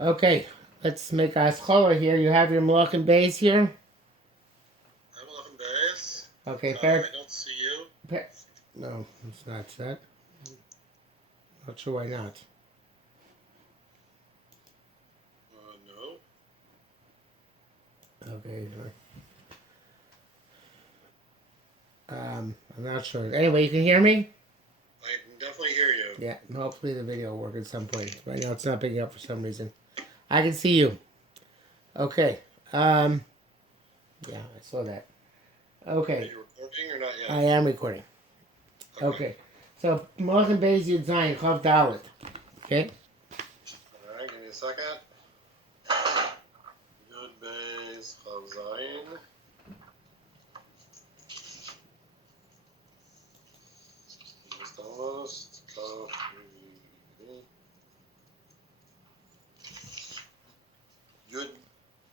Okay, let's make our scholar here. You have your Melachim base here. I'm Melachim base. Okay, I don't see you. No, it's not that. Not sure why not. No. Okay. I'm not sure. Anyway, you can hear me? I can definitely hear you. Yeah, hopefully the video will work at some point. Right now it's not picking up for some reason. I can see you. Okay. Yeah, I saw that. Okay. Are you recording or not yet? I am recording. Okay. So, Melachim Beis Yud Zayin, Chav Dalet. Okay? Alright, give me a second. Yud Beis Chav Zayin. Just almost. Yud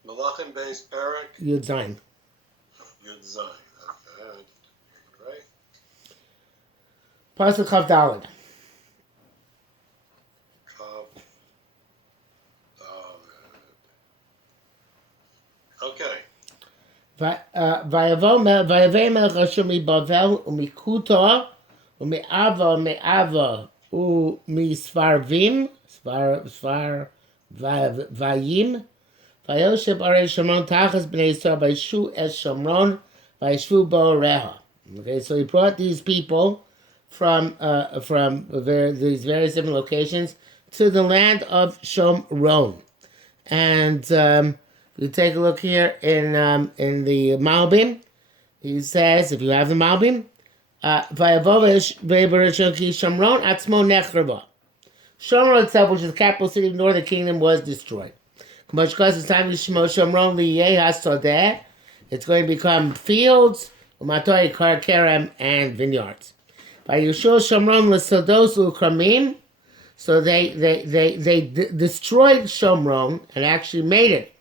Melachim Beis Perek. Yud Zayin. Yud Zayin. Okay. Right. Pasuk Chav Dalet. Chav Dalet. Okay. ויבוא מלך אשר מבבל ומכותו ומאבה ומספרבים, ספרוויים, ויושב הרי שומרון תחת בני ישראל וישבו את שומרון וישבו בו רעה. Okay, so he brought these people from these various different locations to the land of Shomron. And you take a look here in the Malbim. He says, if you have the Malbim, Vayavovish Veberishonki Shomron Atzmo Nechraba. Shomron itself, which is the capital city of the northern kingdom, was destroyed. Because it's time to Shomron Liyeh HaSodeh, it's going to become fields, Umatoi Kar Kerem, and vineyards. By Yeshua Shomron L'Sodos L'Kramim, so they destroyed Shomron and actually made it.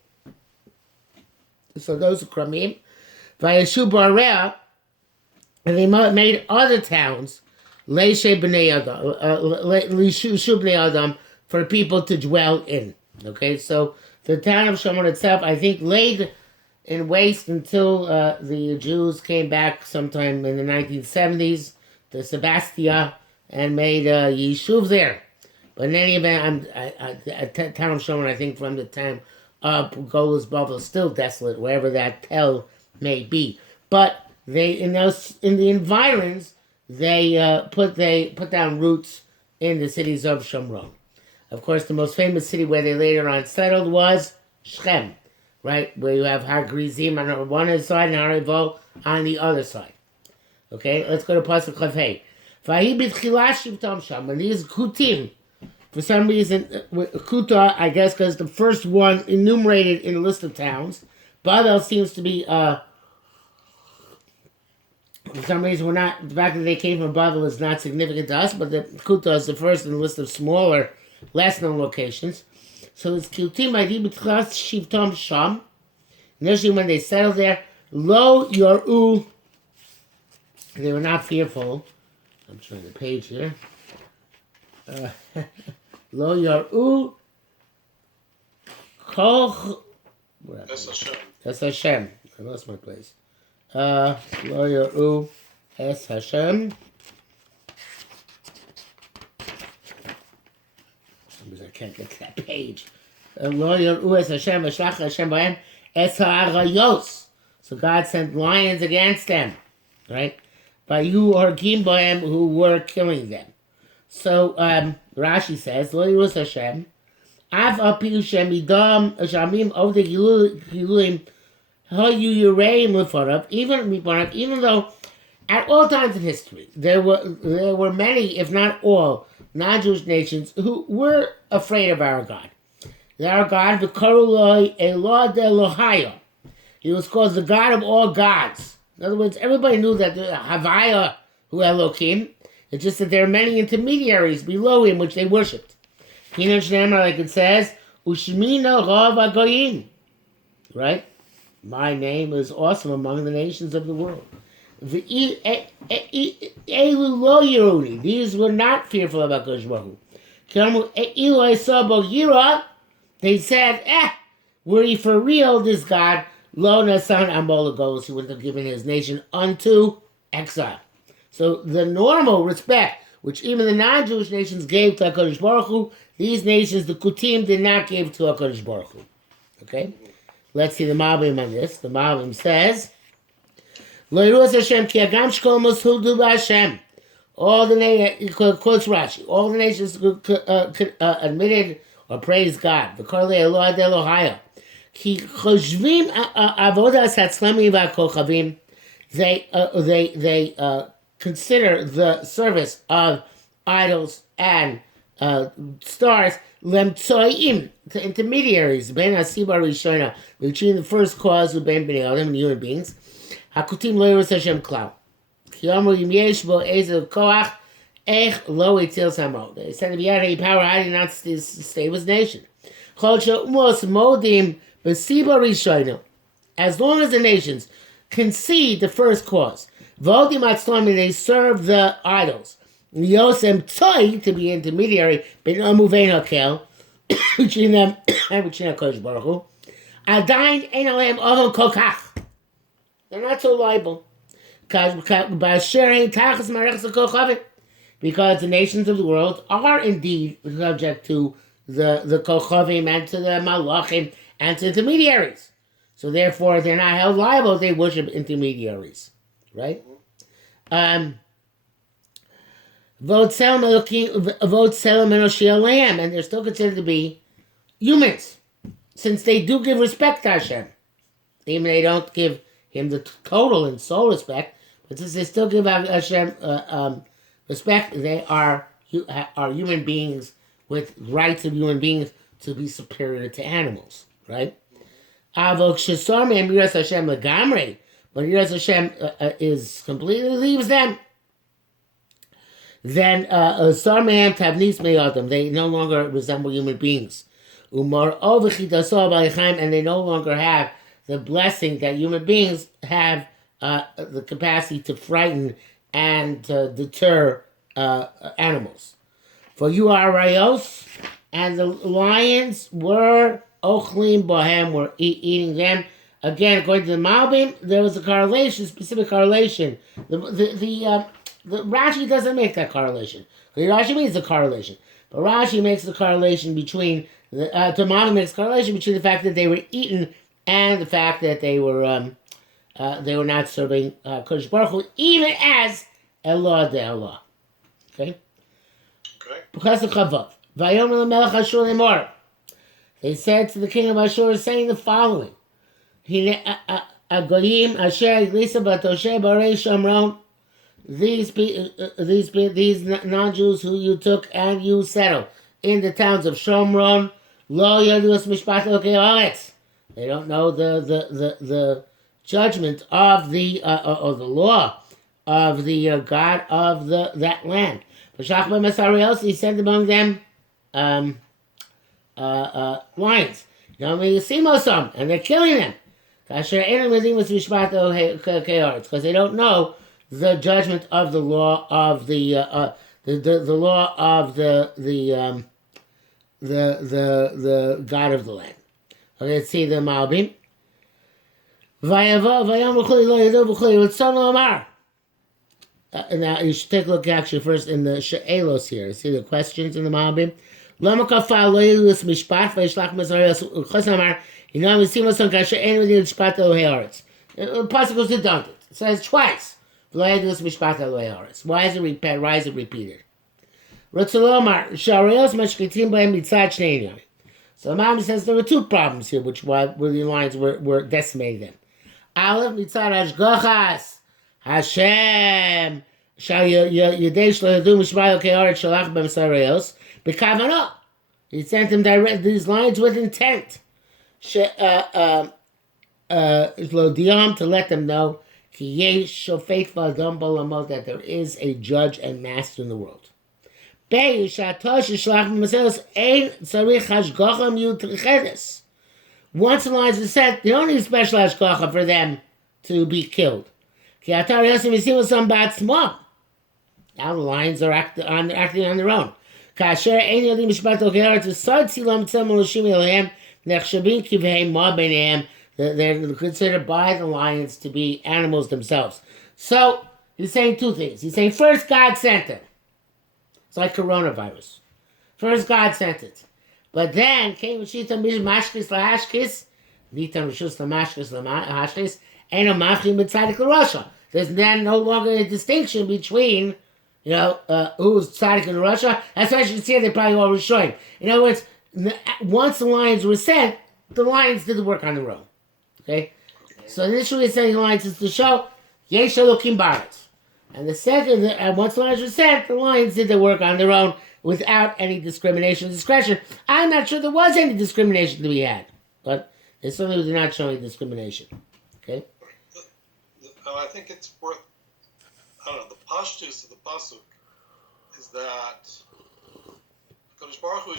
So those are Kramim. Vayeshu Barea, and they made other towns, Leishe B'nei Adam, for people to dwell in. Okay, so the town of Shomron itself, I think, laid in waste until the Jews came back sometime in the 1970s to Sebastia and made Yishuv there. But in any event, town of Shomron, I think, from the time of Golas Bavel, still desolate, wherever that tell may be. But they in the environs, they put down roots in the cities of Shomron. Of course, the most famous city where they later on settled was Shechem, right, where you have Har Grizim on one side and Har Evo on the other side. Okay, let's go to Pasuk Chav. Vahi b'tchilah shivtam sham, and these Kuttim. For some reason, Kuta, I guess, because the first one enumerated in the list of towns. Babel seems to be, for some reason, the fact that they came from Babel is not significant to us, but the Kuta is the first in the list of smaller, less known locations. So it's Kutim, Shivtam Sham. Initially, when they settled there, Lo Yoru, they were not fearful. I'm showing the page here. Lo Yaru Koch. That's Hashem. That's Hashem. I lost my place. Lo Yaru Es Hashem. I can't get to that page. Lo Yaru Es Hashem. Vashlach Hashem Bahem Es Ha'arayos. So God sent lions against them, right? By you Hargim Bahem, who were killing them. So Rashi says, Lo Yirus Hashem, Av Apiu Shem Idam Shamim of the Giluim, Hayu Yureim Lefarab, even though at all times in history there were many, if not all, non-Jewish nations who were afraid of our God. Our God, V'karuloi Elad Elohaya. He was called the God of all gods. In other words, everybody knew that the Havaya Hu Elokim. It's just that there are many intermediaries below him which they worshipped. Kinan Shneimar, like it says, Ushmina Rav HaGoyim. Right? My name is awesome among the nations of the world. Elu lo Yeruni. These were not fearful of HaKadosh Baruch Hu. they said, were he for real, this God, Lo Nasan Amolagos, he would have given his nation unto exile. So the normal respect, which even the non-Jewish nations gave to HaKadosh Baruch Hu, these nations, the Kuttim, did not give to HaKadosh Baruch Hu. Okay? Let's see the Malbim on this. The Malbim says, Lo Yiruas Hashem ki agam shkol moshudu b'Hashem. All the nations, quotes Rashi, all the nations admitted or praised God. V'korle Eloah Elohaya. Ki choshvim avodas hatzlami v'akochavim. They consider the service of idols and stars lemtsoim, the intermediaries, ben hasiba rishona, between the first cause of ben bnei adam and human beings. Hakutim lo yiras Hashem klal. Ki amru yim yesh bo ezel koach ech lo yitzil samo. They said if he had any power, how did he not stay with his nation? Chol she'umos modim b'siba rishona. As long as the nations concede the first cause, vodim atzlami, they serve the idols. Yosem tzoi, to be intermediary, ben amuvein hakel, between them and between HaKadosh Baruch Hu. Adain ein aleim ohel kokach. They're not so liable. Because the nations of the world are indeed subject to the kochavim and to the malachim and to intermediaries. So therefore, they're not held liable. They worship intermediaries, right? And they're still considered to be humans, since they do give respect to Hashem. Even they don't give him the total and sole respect, but since they still give Hashem respect, they are human beings with rights of human beings to be superior to animals, right? But Yiras Hashem is completely leaves them. Then they no longer resemble human beings. And they no longer have the blessing that human beings have the capacity to frighten and deter animals. For you are rayos, and the lions were ochlim bohem, were eating them. Again, according to the Malbim, there was a correlation, specific correlation. The Rashi doesn't make that correlation. Rashi means the correlation, but Rashi makes the correlation between the Malbim makes a correlation between the fact that they were eaten and the fact that they were not serving Kodesh Baruch Hu, even as Eloah de Allah. Okay. Because of Chavav, Vayomer leMelech Ashur lemor. They said to the king of Ashur, saying the following: Hine agoyim asher iglisa batoshe barei Shomron. These non-Jews who you took and you settled in the towns of Shomron, lo yadus mishpat elokei haaretz. They don't know the judgment of the or the law of the God of that land. V'shach b'masarios, he sent among them lions. And they're killing them. Because they don't know the judgment of the law of the law of the God of the land. Okay, let's see the Malbim. Now you should take a look actually first in the She'elos here. See the questions in the Malbim. Lama kafal lo yilus mishpat v'yishlach mazarios uchos amar hinam yisim oson kasher ein v'din mishpat elohei haaretz. The pasuk goes redundant. It says twice. Lo yilus mishpat elohei haaretz. Why is it repeated? Rotzolomar sharios mashkitim b'hem mitzad shnei inyanim. So the Malbim says there were two problems here, where the lions were decimating them. Aleph mitzad hashgachas Hashem shall Yadesh lo yadu mishpat elohei haaretz shalach b'masarios. B'kavanah, he sent them these lines with intent. Lodiam, to let them know that there is a judge and master in the world. Once the lines are sent, they don't need special hashgacha for them to be killed. Now the lions are acting on their own. כאשר אין יודעים משפט אלוקי הארץ, וסוד צילם צלם מלושים אליהם, נחשבים כבהי מה ביניהם. They're considered by the lions to be animals themselves. So, he's saying two things. He's saying, first, God sent it. It's like coronavirus. First, God sent it. But then, came Shita Mashkis Lahashkis, Nitam Rishus Lamashkis Lahashkis, and a Mafim B'Tzadik Russia. There's then no longer a distinction between, who's Tzadik in Russia. That's why you can see they probably all were showing. In other words, once the lions were sent, the lions did the work on their own. Okay? So initially sending the lions is to show, Yesh Elokim Baretz. And the second, once the lions were sent, the lions did the work on their own without any discrimination or discretion. I'm not sure there was any discrimination to be had. But they certainly did not show any discrimination. Okay? I think it's worth, the pashtus of the pasuk is that Kodesh Baruch Hu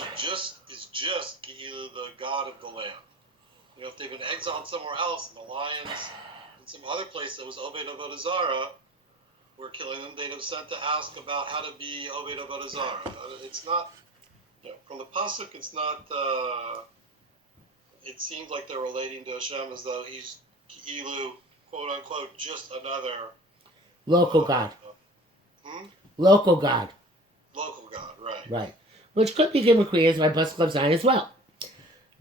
is just the God of the land. If they've been exiled somewhere else, and the lions in some other place that was Obed Avodah Zarah were killing them, they'd have sent to ask about how to be Obed Avodah Zarah. It's not, from the pasuk, it's not. It seems like they're relating to Hashem as though he's Ki'ilu, quote unquote, just another local God. Local God. Local God, right. Right. Which could be given credence by Pasuk of Zion as well.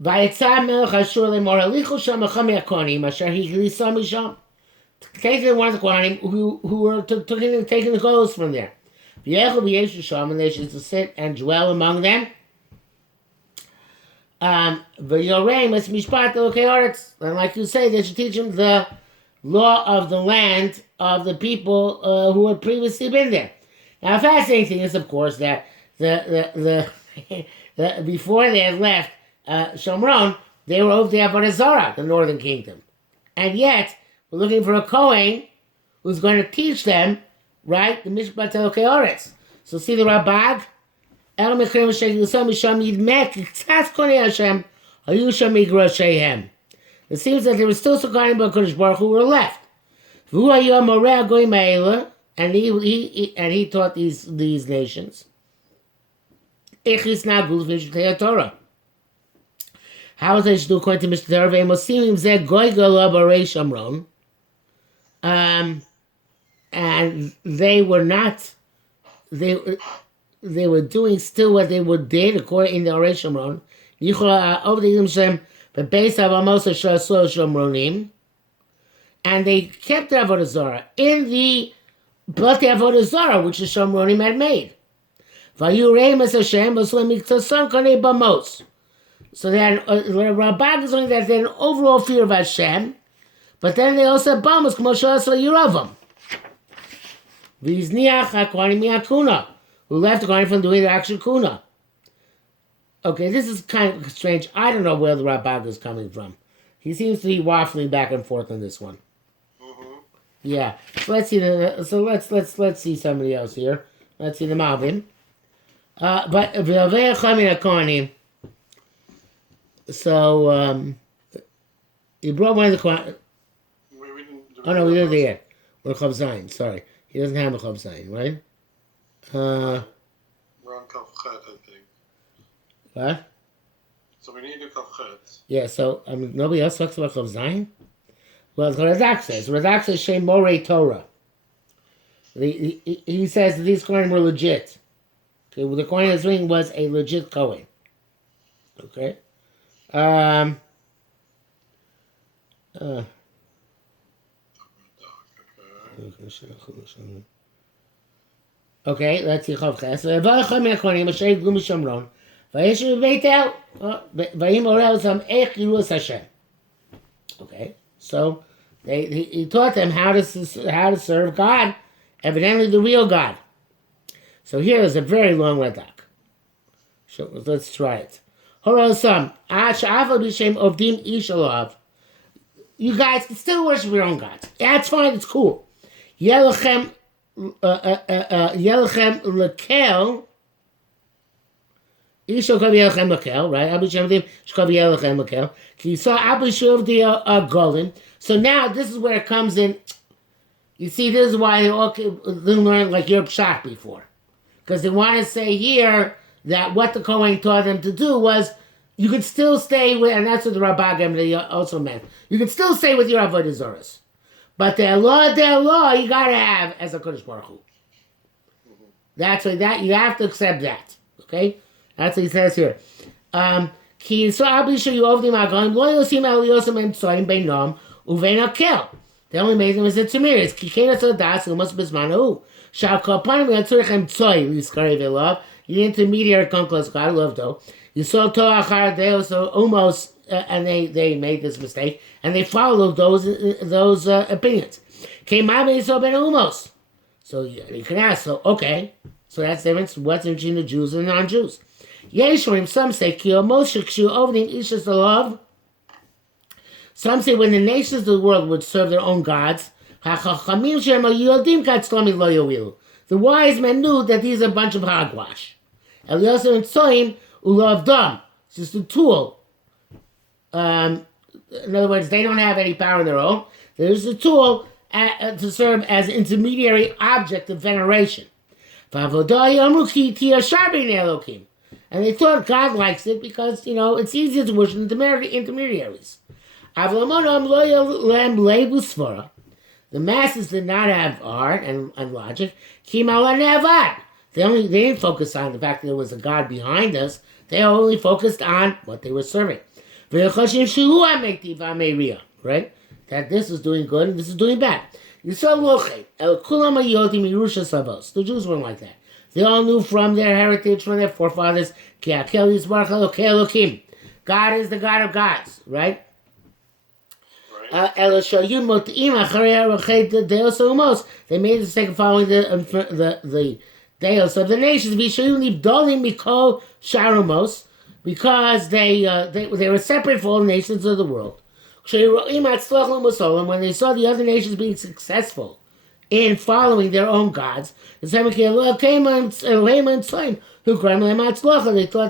Vayetza melech Ashur lemor halichu sham achami hakohanim asher higlisa misham. Taking one of the Kohanim who were taking the goals from there. V'yechu v'yeshu sham, and they should sit and dwell among them. V'yorei mas mishpat elokei haaretz, and like you say, they should teach them the law of the land of the people who had previously been there. Now, the fascinating thing is, of course, that the before they had left Shomron, they were over the Avodah Zarah, the northern kingdom, and yet we're looking for a Kohen who's going to teach them, right, the Mishpat Elokei Haaretz. So see the Rabag, El Mechrim Shek Yusam Misham Yidmek Tzas Konei Hashem Hayu Sham Migroshehem. It seems that there was still some Kohanim by Kodesh Baruch who were left. V'hu Hayom Moreh Goyim Ha'ela, and he taught these nations. Echis Nagul V'Shtei Torah. How is they should do according to Mr. Torah? Ve'mosimim Zeh Goy Gala Barei Shomron. And they were not. They were doing still what they did according in the Orei Shomron. Yichol over the Yom Shem beBeis Avamos Shasol Shomronim, and they kept the Avodah Zarah in the Bati Avodah Zarah, which the Shomronim had made. Vayurei Mas Hashem B'Slem Miktason Kanei Bamos. So they had Rabag is only that they had an overall fear of Hashem, but then they also had Bamos K'mo Shasol Yeravam. V'Izniach HaKohanim Mi'Akuna, who left the Kohanim from doing the actual Kuna. Okay, this is kind of strange. I don't know where the Rabag is coming from. He seems to be waffling back and forth on this one. Mm-hmm. Yeah. So let's see let's see somebody else here. Let's see the Malvin. But so he brought one of the Kohanim. Oh no, we didn't do it. We're Chav Zayin. Sorry, he doesn't have a Chav Zayin, right? We're on Kav Chet, I think. What? So we need to Kav Chet. Yeah, so nobody else talks about Chav Zayin? Well, the Radak says Shem Morei Torah. He says that these Kohanim were legit. Okay, well, the Kohen that's doing was a legit Kohen. Okay? Okay, let's see Chav Ches. V'alacham Kohanim asher yiglu mishomron v'yeshu b'Beit v'yim orel sam ech yirus Hashem. Okay, so he taught them how to serve God, evidently the real God. So here is a very long radak. So let's try it. Horosam ash'aval b'shem ovdim ish alav. You guys can still worship your own gods. That's fine. It's cool. Yelachem lekel. Isho kav yelachem lekel, right? Abu Shemdim shkav yelachem lekel. Ki saw Abu Shuv the golem. So now this is where it comes in. You see, this is why they all didn't learn like your pshat before, because they want to say here that what the Kohen taught them to do was you could still stay with, and that's what the Rabbagam also meant. You could still stay with your Avodah Zorahs. But their law, you got to have as a Kodesh Baruch Hu. That's what that, you have to accept that. Okay? That's what he says here. Ki so I'll be sure you over the Magon, lo yosim el yosem em tsoim beinom, uvein akel. They only made them as a Tamiris. Ki kena so das, umas bismanu. Shal kopanim yatzurichem tsoim, yiskarev elav. The intermediary conclus God loved though. You saw Toachar Deus almost, and they made this mistake, and they followed those opinions. Came out so ben umos. So you can ask, so okay, so that's the difference. What's between the Jews and the non-Jews? Yeshua, some say Kio Moshe Kshu Ovnim Ishas the love. Some say when the nations of the world would serve their own gods, the wise men knew that these are a bunch of hogwash. Eliezer and Tzoim Ulav Dam. It's just a tool. In other words, they don't have any power of their own. There's a tool to serve as intermediary object of veneration. And they thought God likes it because, it's easier to worship intermediaries. The masses did not have art and logic. They didn't focus on the fact that there was a God behind us. They only focused on what they were serving. Right? That this is doing good and this is doing bad. The Jews weren't like that. They all knew from their heritage, from their forefathers, God is the God of gods, right? They made the mistake of following the Deos of the nations, because they were separate from all the nations of the world. When they saw the other nations being successful in following their own gods, they thought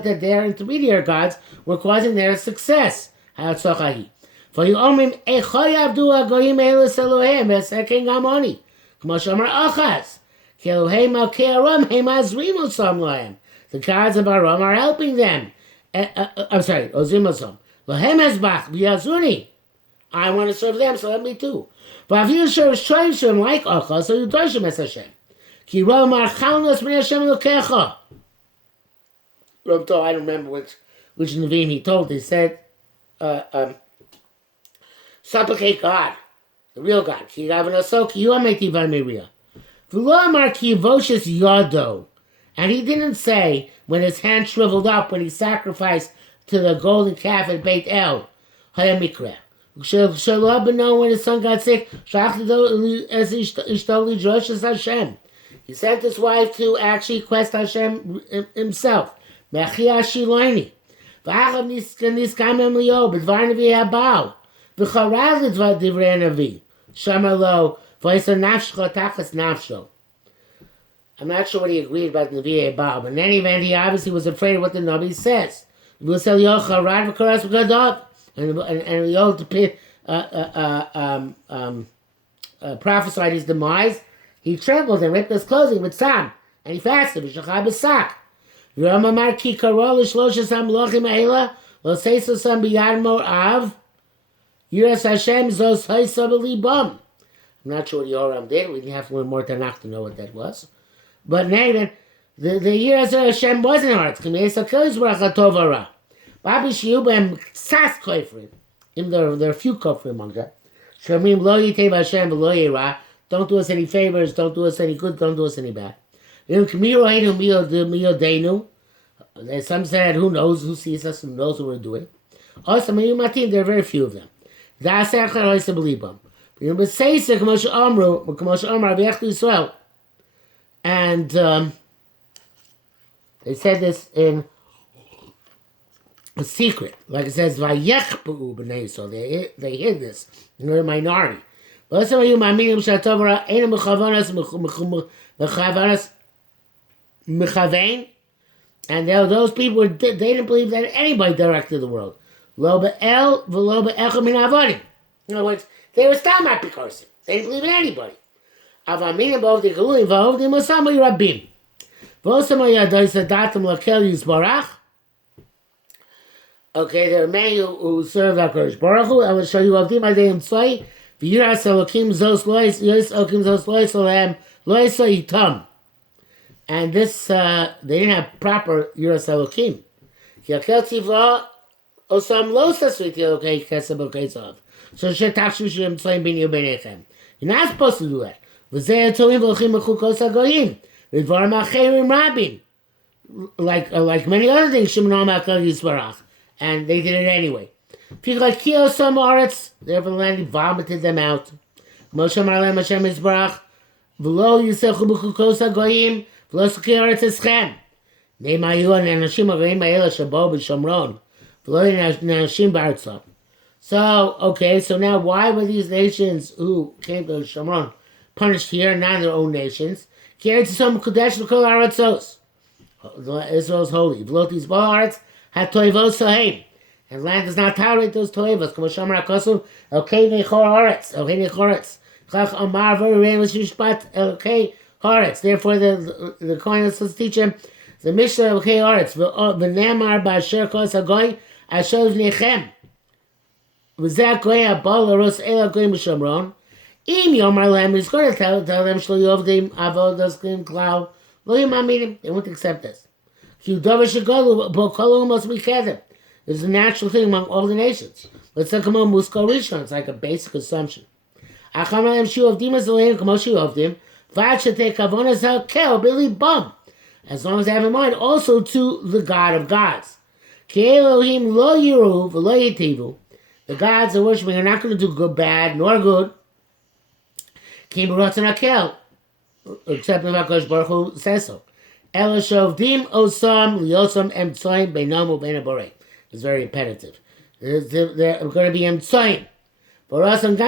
that their intermediary gods were causing their success. The gods of Aram are helping them. I'm sorry, Ozimazom. I want to serve them, so let me too. But if you serve Shreim like Acha, so you Doshim as Hashem. Ki Ro Marchalnos B'nei Hashem Elokecha. I don't remember which Nevi'im he told. He said, supplicate God, the real God. Ki Ravanaso Ki Yometi V'Amiria. V'lo Amar Ki Voshes Yado. And he didn't say when his hand shriveled up when he sacrificed to the golden calf at Beit El. Hayamikra. When his son got sick, he sent his wife to actually quest Hashem himself. I'm not sure what he agreed about the Nevi'eh Baal, but in any event, he obviously was afraid of what the Navi says. And he all prophesied his demise. He trembled and ripped his clothing with Sam, and he fasted. I'm not sure what Yoram did. We have to learn more Tanakh to know what that was. But anyway, the Yiras Hashem wasn't hard. There are few kofrim among them. Don't do us any favors, don't do us any good, don't do us any bad. Some said, who knows, who sees us, who knows what we're doing. Also, there are very few of them. And they said this in a secret, like it says, "Vayechbu b'nei." So they hid this. They're a minority. But some of you, and those people they didn't believe that anybody directed the world. Lo be'el v'lo be'echad min avodim. In other words, they were stam apikosim. They didn't believe in anybody. Avaminim b'ovdi galuim v'ovdi masam rabim. Okay, there are many who serve HaKadosh Baruch Hu. I will show you of them. I didn't say. V'yiras Elokim zos lois, yos Elokim zos lois olem, lois itam. And this, they didn't have proper Yiras Elokim. Yakel tivra osam lo sasvit Elokei kesem Elokei. So shetakshu shem tzayim b'nei b'nechem. You're not supposed to do that. V'zeh tovim v'lochim mechukos hagoyim. V'dvarim acherim rabim. Like many other things, Shemon HaKadosh Yisbarach. And they did it anyway. Therefore the land vomited them out. Moshe Amar Lehem Hashem Yisbarach, V'lo yisechu b'chukos hagoyim, v'lo sukei aretz eschem. Neim hayu anashim hagoyim ha'ela shabo b'Shomron, v'lo anashim b'artzah. So, okay, so now why were these nations who came to Shomron punished here, not their own nations? Ki Eretz Yisrael Mekudesh L'kol ha'aratzos. Israel is holy. V'lo tizbal ha'aretz ha'toivos sahem. And land does not tolerate those toivos. K'mo Shomer HaKosov, Elkei nechor ha'aretz, Elkei nechoretz. Chach Amar v'rein l'shishpat Elkei ha'aretz. Therefore, the Kohen is supposed to teach him the Mishnah Elkei ha'aretz. V'nemar ba'asher kos hagoy asher v'nechem. V'zeh hagoy ha'bal l'ros el hagoy m'Shomron. Im Yomar Lehem, he's going to tell them shlo yovdim avodas klim klau. Lo yimaminim. They won't accept this. Ki udover shegolu bo kolu must be cheder. It's a natural thing among all the nations. Let's talk about muskal rishon. It's like a basic assumption. Acham Lehem shu ovdim as lehem kamo shu ovdim. Vad shetei kavonas hakel bili bum. As long as they have in mind also to the God of gods. Ki Elohim lo yiru v'lo yitivu. The gods are worshiping are not going to do good, bad, nor good. Ki b'rotzon hakel. Except if HaKadosh Baruch Hu says so. Ela shovdim osam liyosam emtsoim beinom ubein haborei. It's very repetitive. They're going to be emtsoim. For us, they also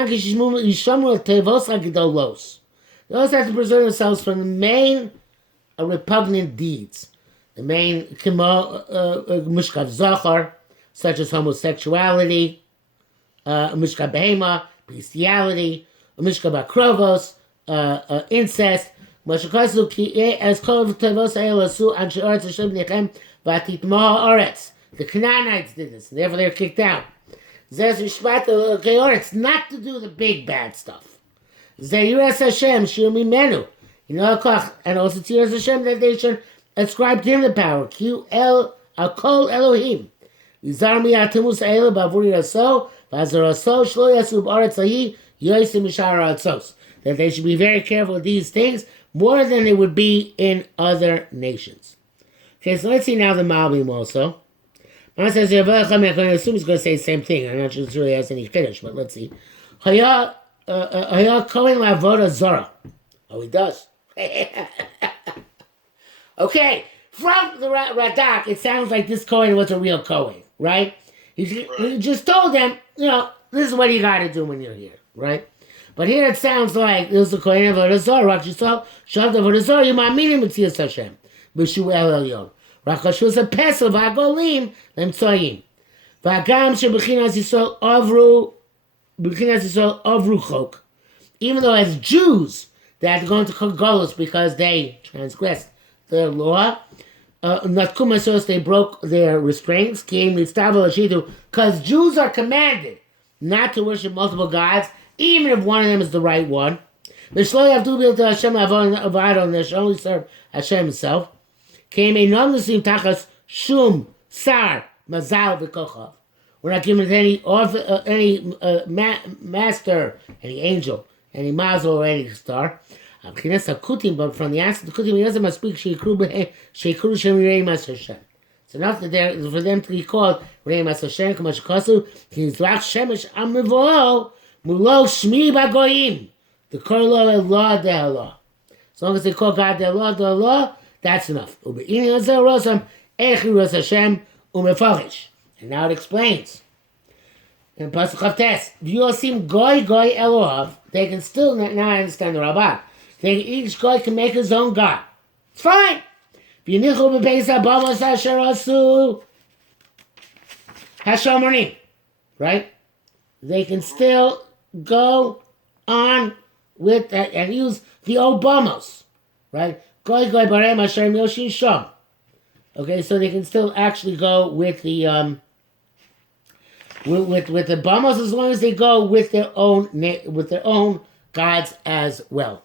have to preserve themselves from the main repugnant deeds. The main mishkav zachar, such as homosexuality, mishkav behema, bestiality, mishkav akrovos, incest. As kol tevos ha'elasu anshe oretz Hashem nechem v'atitma ha'oretz. The Canaanites did this, and therefore they were kicked out. Zez mishpat Elokei ha'oretz, not to do the big bad stuff. Zeh yiras Hashem shir mimenu. And also to yiras Hashem that they should ascribe to him the power. Ki el akol Elohim. Yizar miyatimus ha'ela b'avur yiraso v'azaraso shlo yasu b'oretz hahi yosim mishar ha'atzos. That they should be very careful with these things more than they would be in other nations. Okay, so let's see now the Malbim also. I says, I'm going to assume he's going to say the same thing. I'm not sure if he really has any finish, but let's see. Haya Kohen Lavoda Zora. Oh, he does. Okay, from the Radak, it sounds like this Kohen was a real Kohen, right? He just told them, this is what you got to do when you're here, right? But here it sounds like this is the Kohen Avodah Zarah. Rak Yisrael Shav Avodah Zarah. You ma'aminim Mitzias Hashem B'Shu El Elyon. Rak Hashus a Pesel V'Agolim Lemtzoyim. V'Agam Shebechinas Yisrael Avru Chok. Even though as Jews they had to go into Golus because they transgressed the law. Natkum Asos, they broke their restraints. Came Nitzavel Ashidu, because Jews are commanded not to worship multiple gods, even if one of them is the right one. They should only serve Hashem himself. Came a non-Muslim tachas shum sar mazal v'kochav. We're not given any master, any angel, any mazel, or any star. But from the answer to Kuttim, he doesn't must speak sheikru shem yirei mas Hashem. It's enough that for them to be called yirei mas Hashem. K'mash kasu k'nizrach shemesh amrivo. Mulo Shmi Bagoyim. The Korlo Allah de Allah. As long as they call God de Allah, that's enough. And now it explains. In Pasuk Chavtes, if you all seem Goy Elohav, they can still, now I understand the Rabbah, each Goy can make his own God. It's fine. Hashomronim. Right? They can still go on with that and use the Obamos, right? Goy goy barem asher yoshin sham. Okay, so they can still actually go with the with the bamos as long as they go with their own gods as well.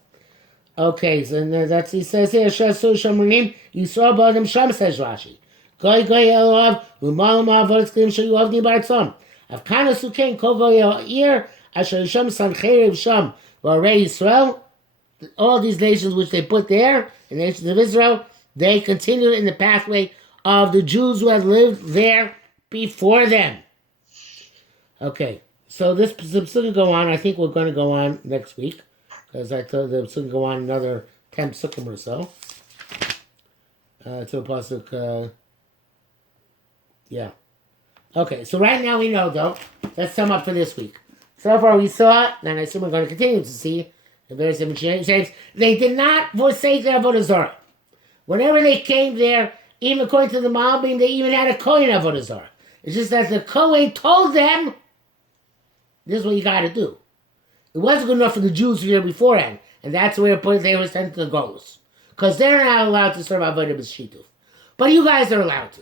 Okay, so that's he says here. Kuttim Shomronim Yisrael b'adam sham, says Rashi. Goy goy elav u'malam avodas klim sheyuavni baratzon. Avkana sukein kol goy el asher sham sancherev sham v'arei Yisrael. All these nations which they put there, the nations of Israel, they continued in the pathway of the Jews who had lived there before them. Okay, so this pesukim go on. I think we're going to go on next week, because I thought the pesukim go on another 10 pesukim or so. To a pasuk, yeah. Okay, so right now we know, though. Let's sum up for this week. So far we saw, and I assume we're going to continue to see, in various different shapes, they did not forsake their avodah zarah. Whenever they came there, even according to the Malbim, they even had a Kohen avodah zarah. It's just that the Kohen told them, this is what you got to do. It wasn't good enough for the Jews here beforehand, and that's where they were sent to the Golos. Because they're not allowed to serve avodah b'shituf. But you guys are allowed to.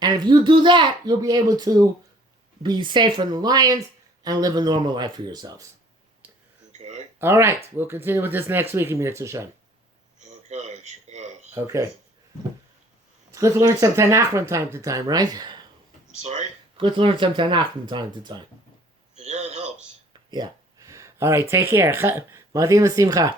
And if you do that, you'll be able to be safe from the lions and live a normal life for yourselves. Okay. All right, we'll continue with this next week in Mir Tzashem. Okay. Sure. Okay. It's good to learn some Tanakh from time to time, right? I'm sorry? Good to learn some Tanakh from time to time. Yeah, it helps. Yeah. All right, take care. Madim Simcha.